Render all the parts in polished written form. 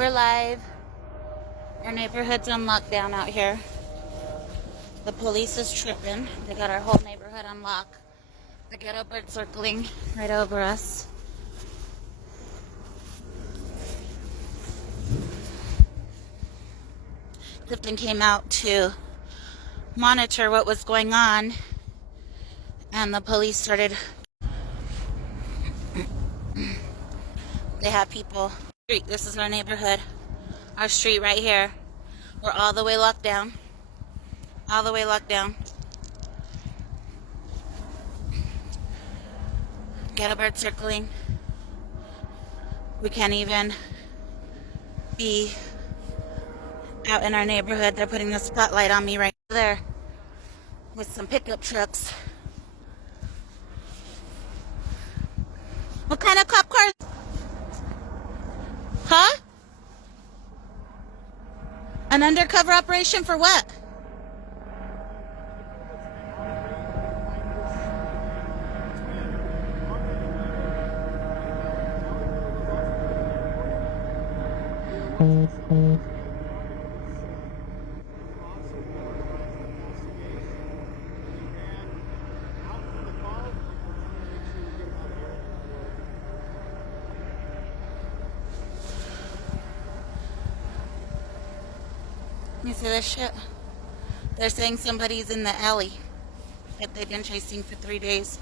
We're live. Our neighborhood's on lockdown out here. The police is tripping. They got our whole neighborhood on lock. The ghetto bird circling right over us. Clifton came out to monitor what was going on, and the police started. They have people. This is our neighborhood. Our street right here. We're all the way locked down. All the way locked down. Ghetto bird circling. We can't even be out in our neighborhood. They're putting the spotlight on me right there with some pickup trucks. What kind of cop cars? Huh? An undercover operation for what? You see this shit? They're saying somebody's in the alley that they've been chasing for 3 days.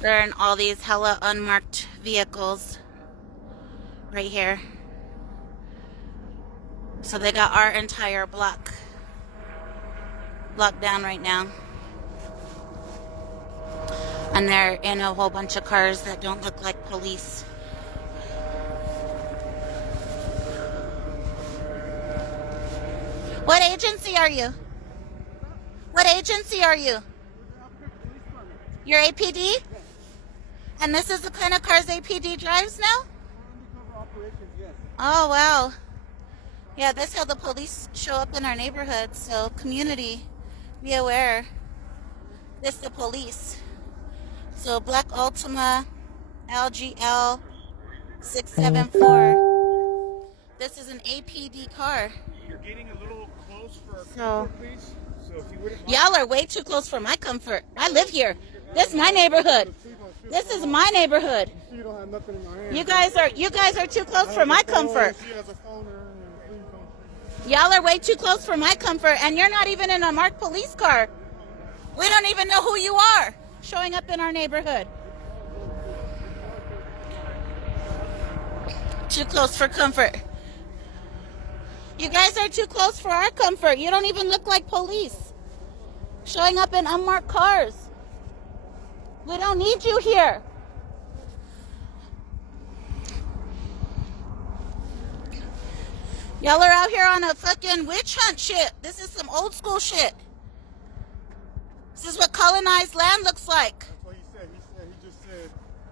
They're in all these hella unmarked vehicles right here. So they got our entire block locked down right now. And they're in a whole bunch of cars that don't look like police. What agency are you? What agency are you? You're APD? And this is the kind of cars APD drives now? Oh, wow. Yeah, that's how the police show up in our neighborhood. So, community, be aware. This is the police. So, Black Ultima, LGL 674. This is an APD car. You're getting a little close for our comfort, please. So if you wouldn't mind. Y'all are way too close for my comfort. I live here. This is my neighborhood. This is my neighborhood. You guys are too close for my comfort. Y'all are way too close for my comfort, and you're not even in a marked police car. We don't even know who you are showing up in our neighborhood. Too close for comfort. You guys are too close for our comfort. You don't even look like police showing up in unmarked cars. We don't need you here. Y'all are out here on a fucking witch hunt shit. This is some old school shit. This is what colonized land looks like. That's what he said. He just said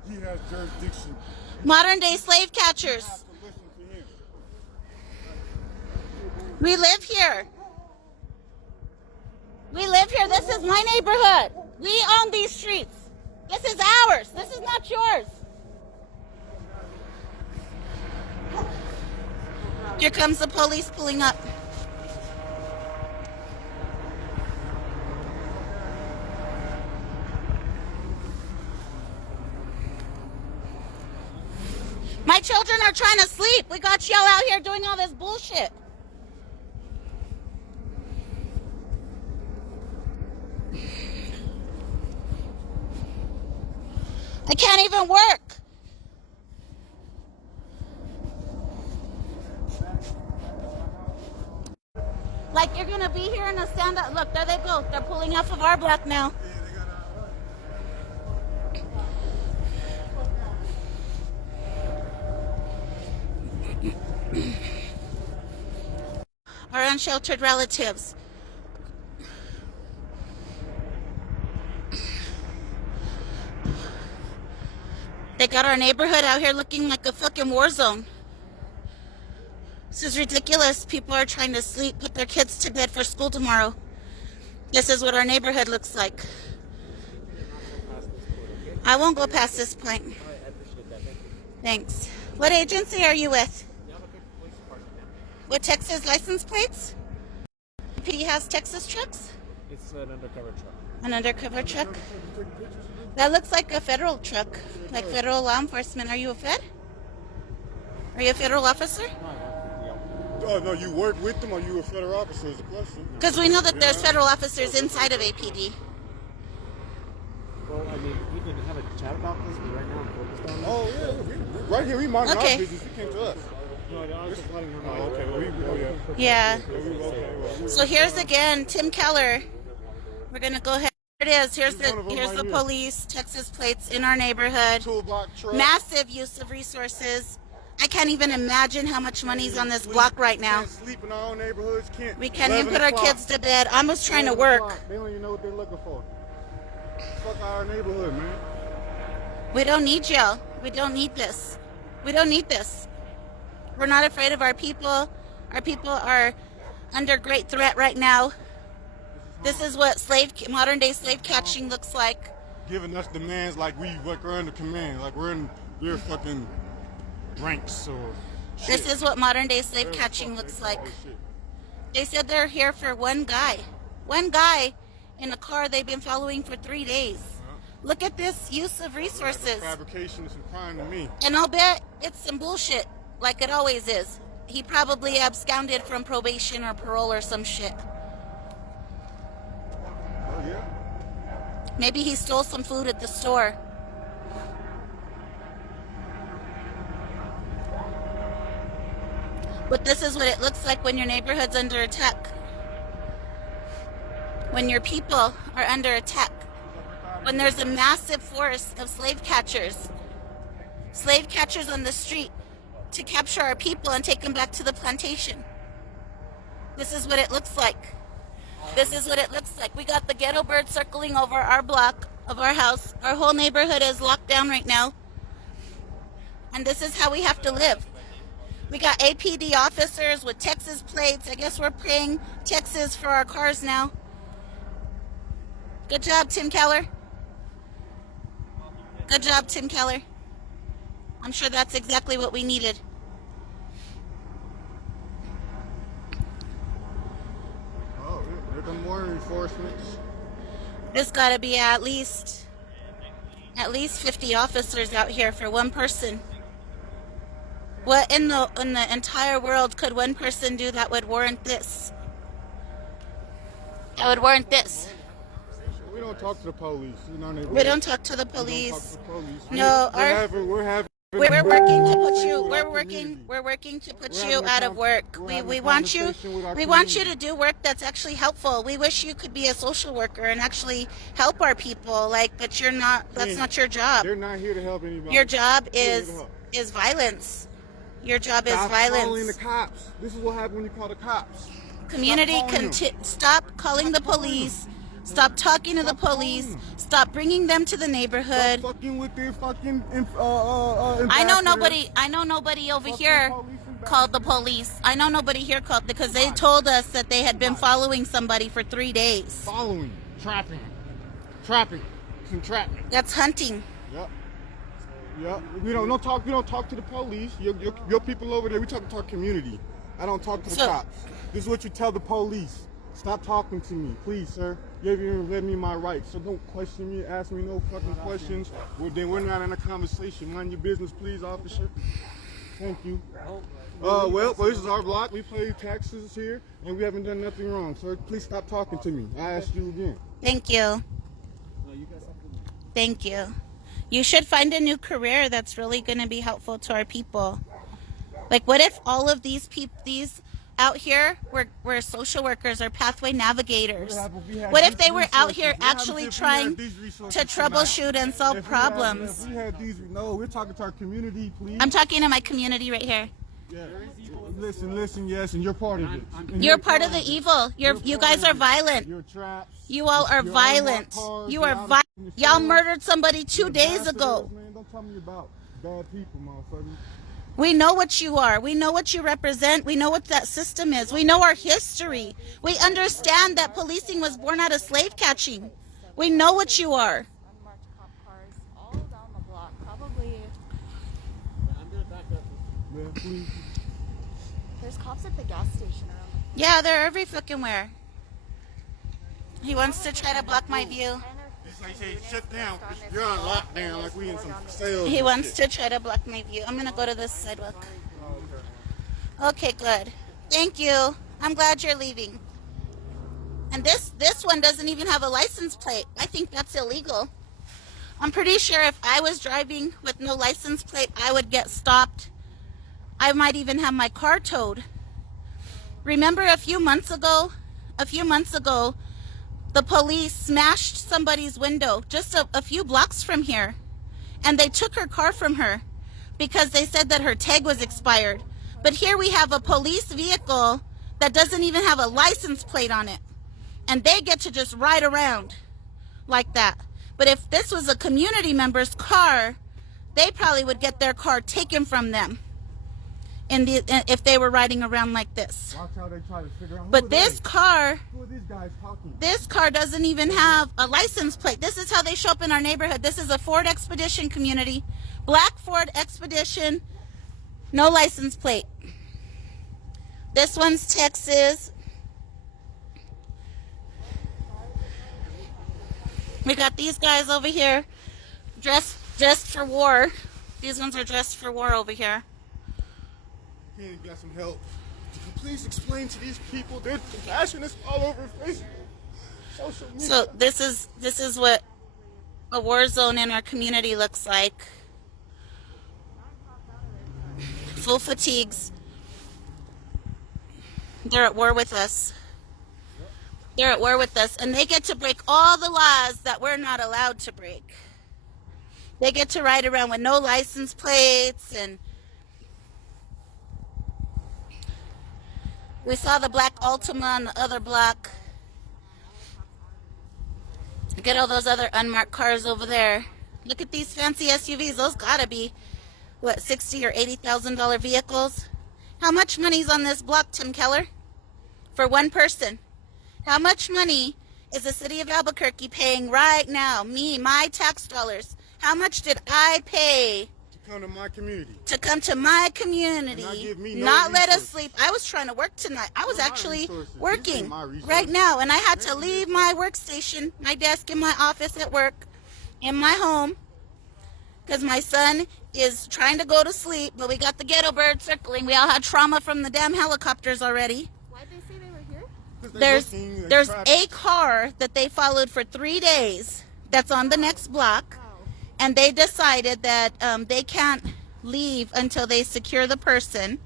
he has jurisdiction. Modern day slave catchers. We live here. We live here. This is my neighborhood. We own these streets. This is ours. This is not yours. Here comes the police pulling up. My children are trying to sleep. We got y'all out here doing all this bullshit. I can't even work. Like you're gonna be here in a stand-up. Look, there they go. They're pulling off of our block now. Our unsheltered relatives. They got our neighborhood out here looking like a fucking war zone. This is ridiculous. People are trying to sleep, put their kids to bed for school tomorrow. This is what our neighborhood looks like. I won't go past this point. I appreciate that. Thank you. Thanks. What agency are you with? Yeah, I'm a good police department. With Texas license plates? PD has Texas trucks? It's an undercover truck. An undercover truck? That looks like a federal truck, like federal law enforcement. Are you a Fed? Are you a federal officer? Oh, no, you work with them or you a federal officer is the question. Because we know that there's federal officers inside of APD. Well, I mean, we can have a chat about this, but right now I'm focused on this. Oh, yeah. Right here, we mind Okay. our business. You came to us. No, I was just letting her know. Oh, okay. Well, yeah. Yeah. Okay, So here's again Tim Keller. We're gonna go ahead. Here it is. Here's Here's one of them the right here. police, Texas plates in our neighborhood. Toolbox truck. Massive use of resources. I can't even imagine how much money's on this block right now. Can't sleep in our own neighborhoods. We can't even 11 put our o'clock. kids to bed. I was trying to 11 work. o'clock. They don't even know what they're looking for. Fuck our neighborhood, man. We don't need y'all. We don't need this. We don't need this. We're not afraid of our people. Our people are under great threat right now. This is what modern day slave catching looks like. Giving us demands like we're under command, like we're fucking ranks or shit. This is what modern day slave catching looks like. They said they're here for one guy. One guy in a car they've been following for 3 days. Look at this use of resources. Fabrication is some crime to me. And I'll bet it's some bullshit, like it always is. He probably absconded from probation or parole or some shit. Oh, yeah. Maybe he stole some food at the store. But this is what it looks like when your neighborhood's under attack. When your people are under attack. When there's a massive force of slave catchers. Slave catchers on the street to capture our people and take them back to the plantation. This is what it looks like. This is what it looks like. We got the ghetto bird circling over our block of our house. Our whole neighborhood is locked down right now. And this is how we have to live. We got APD officers with Texas plates. I guess we're paying Texas for our cars now. Good job, Tim Keller. Good job, Tim Keller. I'm sure that's exactly what we needed. Oh, here come more reinforcements. There's got to be at least 50 officers out here for one person. What in the entire world could one person do that would warrant this? That would warrant this. We don't talk to the police. We don't talk to the police. We don't talk to the police. No, we're working to put you. We're working to put you out of work. We want you to do work that's actually helpful. We wish you could be a social worker and actually help our people. But you're not. That's not your job. They're not here to help anybody. Your job is violence. Your job is violence. Calling the cops. This is what happens when you call the cops. Community, stop calling the police. Stop talking to the police. Stop bringing them to the neighborhood. Stop fucking with their fucking. I know nobody over here called the police. I know nobody here called because they told us that they had been following somebody for 3 days. Following, trapping, some entrapment. That's hunting. Yep. Yep. We don't talk to the police. Your people over there. We talk to our community. I don't talk to the cops. This is what you tell the police. Stop talking to me, please, sir. You haven't even read me my rights, so don't question me, ask me no fucking questions. Well, then we're not in a conversation. Mind your business, please, officer. Thank you. Well, this is our block. We pay taxes here, and we haven't done nothing wrong, sir. Please stop talking to me. I asked you again. Thank you. Thank you. You should find a new career that's really going to be helpful to our people. What if all of these out here were social workers or pathway navigators? What if they were out here actually trying to troubleshoot and solve problems? No, we're talking to our community, please. I'm talking to my community right here. Yeah. Listen, yes, and you're part of it. You're part of the evil. You guys are violent. You're traps. You all are violent. You are violent. Y'all murdered somebody 2 days ago. Man, don't tell me about bad people, motherfucker. We know what you are. We know what you represent. We know what that system is. We know our history. We understand that policing was born out of slave catching. We know what you are. then, please. There's cops at the gas station around. Yeah, they're every fucking where. He wants to try to block my view. It's like, say, shut down. You're on lockdown like we in some sales. He wants to try to block my view. I'm gonna go to this sidewalk. Okay, good. Thank you. I'm glad you're leaving. And this one doesn't even have a license plate. I think that's illegal. I'm pretty sure if I was driving with no license plate, I would get stopped. I might even have my car towed. Remember a few months ago, the police smashed somebody's window just a few blocks from here. And they took her car from her because they said that her tag was expired. But here we have a police vehicle that doesn't even have a license plate on it. And they get to just ride around like that. But if this was a community member's car, they probably would get their car taken from them if they were riding around like this. Watch how they try to figure out but this car, who are these guys talking? this car doesn't even have a license plate. This is how they show up in our neighborhood. This is a Ford Expedition community. Black Ford Expedition, no license plate. This one's Texas. We got these guys over here dressed for war. These ones are dressed for war over here. Can you get some help? Please explain to these people. Their compassion is all over Facebook, social media. So this is what a war zone in our community looks like. Full fatigues. They're at war with us. They're at war with us, and they get to break all the laws that we're not allowed to break. They get to ride around with no license plates, and we saw the black Altima on the other block. Get all those other unmarked cars over there. Look at these fancy SUVs. Those gotta be, what, $60,000 or $80,000 vehicles? How much money's on this block, Tim Keller? For one person. How much money is the city of Albuquerque paying right now? Me, my tax dollars. How much did I pay to come to my community? To come to my community. Not give me no not let us resources. sleep. I was trying to work tonight. I was Not my actually resources. These working are my resources. right now. And I had to leave my workstation, my desk in my office at work, in my home, because my son is trying to go to sleep, but we got the ghetto bird circling. We all had trauma from the damn helicopters already. Why'd they say they were here? 'Cause they're looking, they're There's trapped. a car that they followed for 3 days that's on the next block, and they decided that they can't leave until they secure the person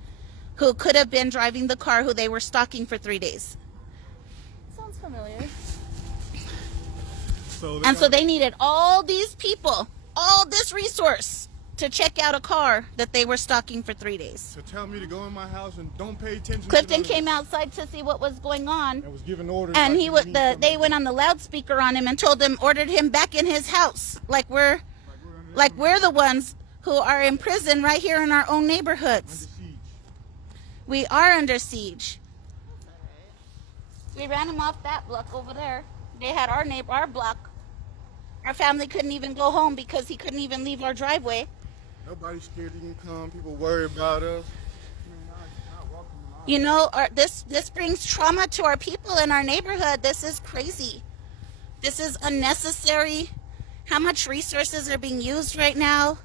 who could have been driving the car who they were stalking for 3 days. Sounds familiar. So they needed all these people, all this resource to check out a car that they were stalking for 3 days. to tell me to go in my house and don't pay attention. Clifton to came outside to see what was going on, and was giving orders. and like they went on the loudspeaker on him and ordered him back in his house, like we're the ones who are in prison right here in our own neighborhoods. under siege. We are under siege. We ran him off that block over there. They had our block. Our family couldn't even go home because he couldn't even leave our driveway. Nobody's scared to even come. People worry about us. You know, this brings trauma to our people in our neighborhood. This is crazy. This is unnecessary. How much resources are being used right now?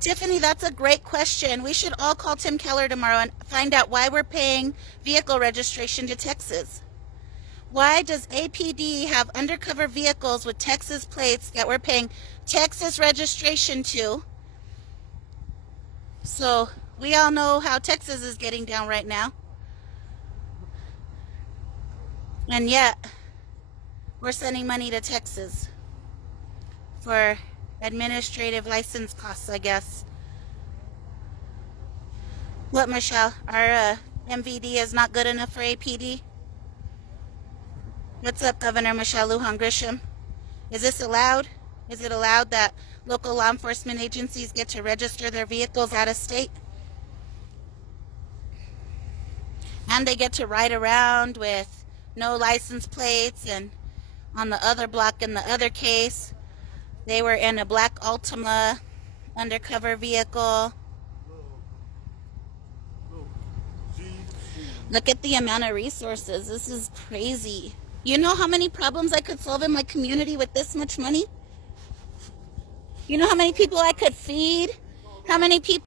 Tiffany, that's a great question. We should all call Tim Keller tomorrow and find out why we're paying vehicle registration to Texas. Why does APD have undercover vehicles with Texas plates that we're paying Texas registration to? So we all know how Texas is getting down right now. And yet, we're sending money to Texas for administrative license costs, I guess. What, Michelle? Our MVD is not good enough for APD? What's up, Governor Michelle Lujan Grisham? Is this allowed? Is it allowed that local law enforcement agencies get to register their vehicles out of state? And they get to ride around with no license plates, and on the other block in the other case, They were in a black Altima undercover vehicle. Look at the amount of resources. This is crazy. You know how many problems I could solve in my community with this much money? You know how many people I could feed? How many people